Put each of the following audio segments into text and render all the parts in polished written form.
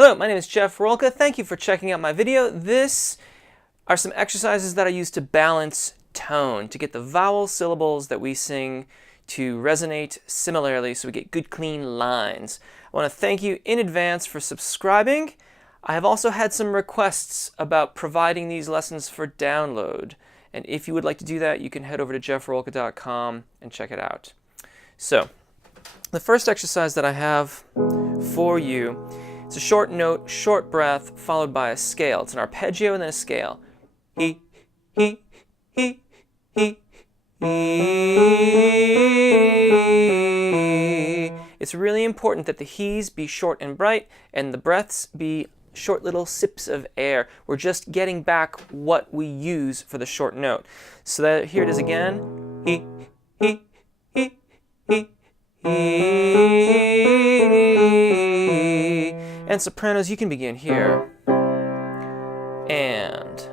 Hello, my name is Jeff Rolka. Thank you for checking out my video. This are some exercises that I use to balance tone, to get the vowel syllables that we sing to resonate similarly so we get good clean lines. I want to thank you in advance for subscribing. I have also had some requests about providing these lessons for download. And if you would like to do that, you can head over to jeffrolka.com and check it out. So, the first exercise that I have for you, it's a short note, short breath, followed by a scale. It's an arpeggio and then a scale. He, he, he, he, he. It's really important that the he's be short and bright and the breaths be short little sips of air. We're just getting back what we use for the short note. So that here it is again. He, he, he, he, he. And sopranos, you can begin here. And.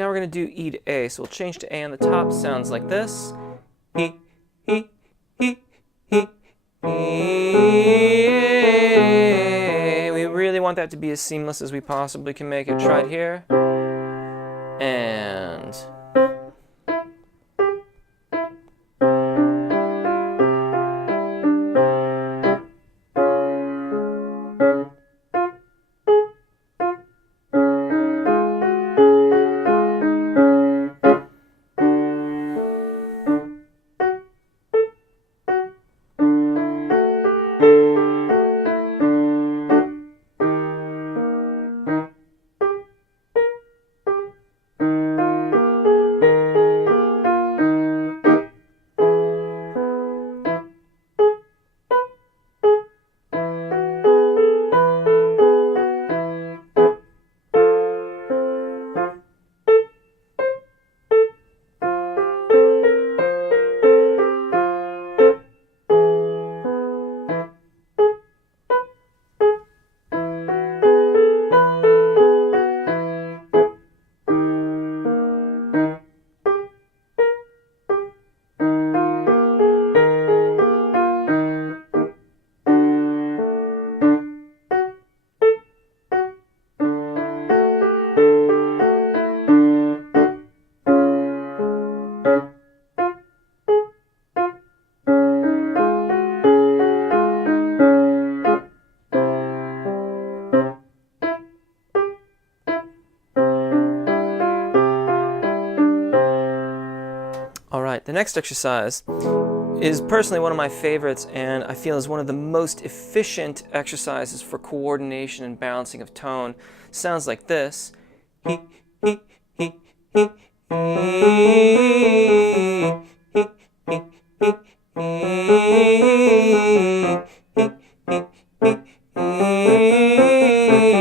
Now we're going to do E to A, so we'll change to A on the top. Sounds like this. He, he, he, he, he. We really want that to be as seamless as we possibly can make it. Try it here. And... Alright, the next exercise is personally one of my favorites and I feel is one of the most efficient exercises for coordination and balancing of tone. Sounds like this. He, he, he, he, he, he, he,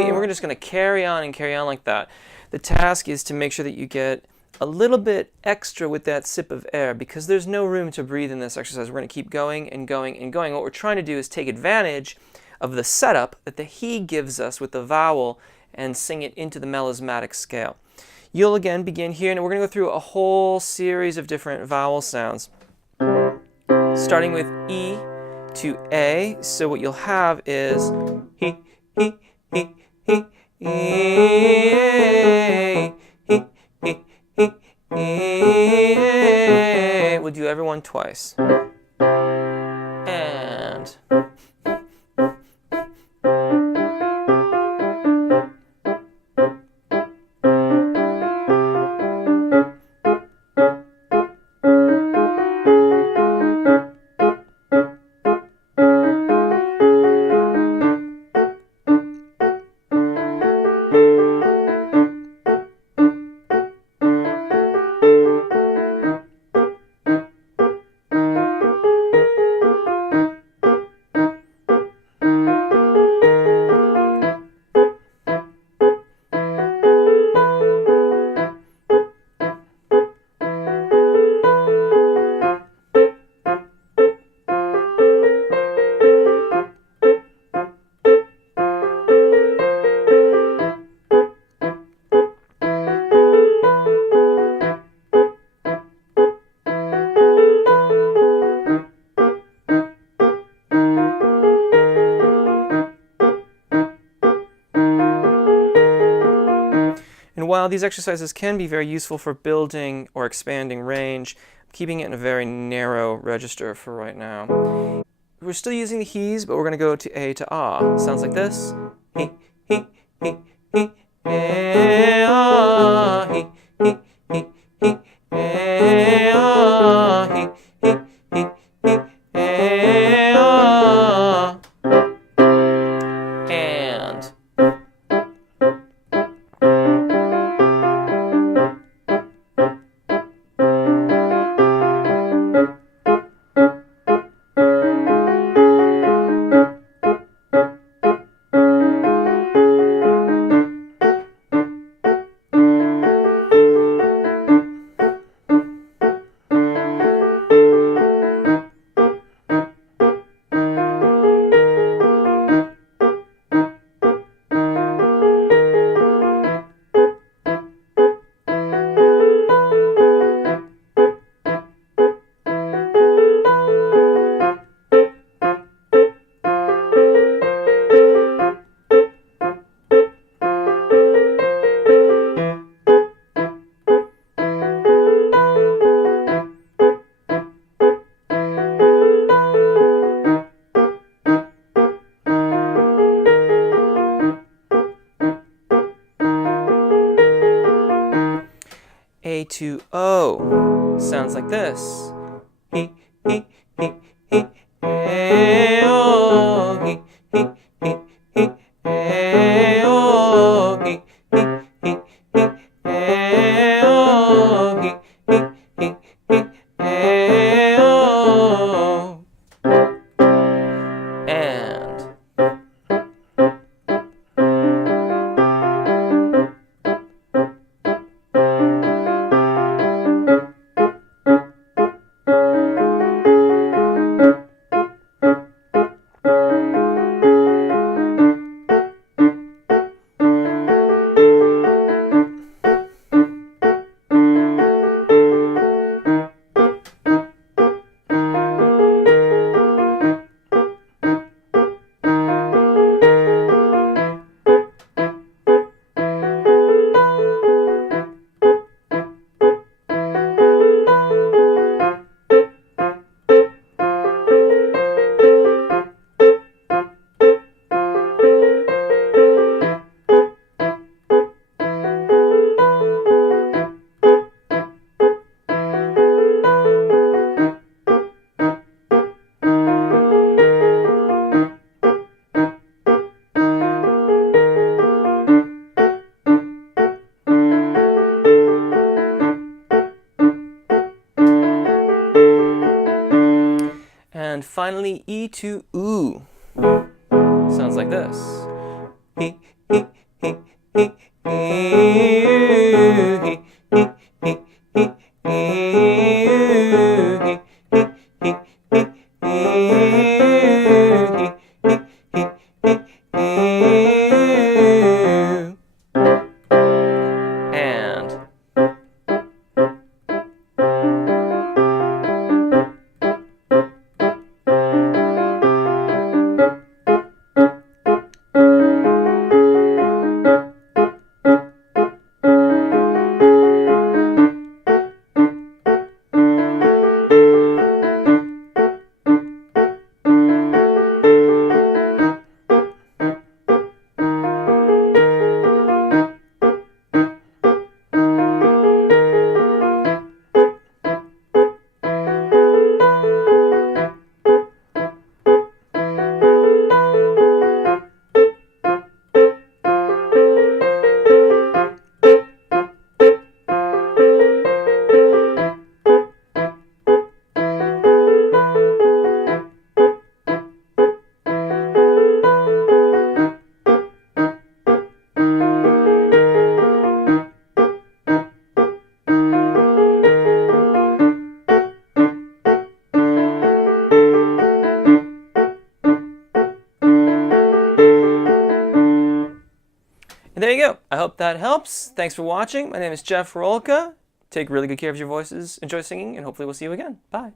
and we're just going to carry on and carry on like that. The task is to make sure that you get a little bit extra with that sip of air because there's no room to breathe in this exercise. We're going to keep going and going and going. What we're trying to do is take advantage of the setup that the he gives us with the vowel and sing it into the melismatic scale. You'll again begin here, and we're going to go through a whole series of different vowel sounds, starting with E to A. So what you'll have is he, he, he, he, he, he, he, he, he. We'll do everyone twice. And while these exercises can be very useful for building or expanding range, I'm keeping it in a very narrow register for right now. We're still using the he's, but we're going to go to A to ah. Sounds like this. He, he, he, he, ah, he, he, he, he, ah, he, he, he, he, ah. And A to O sounds like this. He, he, he, he, oh, he, he, he, he, oh, he, he, he, he, oh, he, he, he, he, oh. And And finally, E to oo. Sounds like this. He, he, he, he, he, he, he, he, And there you go. I hope that helps. Thanks for watching. My name is Jeff Rolka. Take really good care of your voices. Enjoy singing, and hopefully we'll see you again. Bye.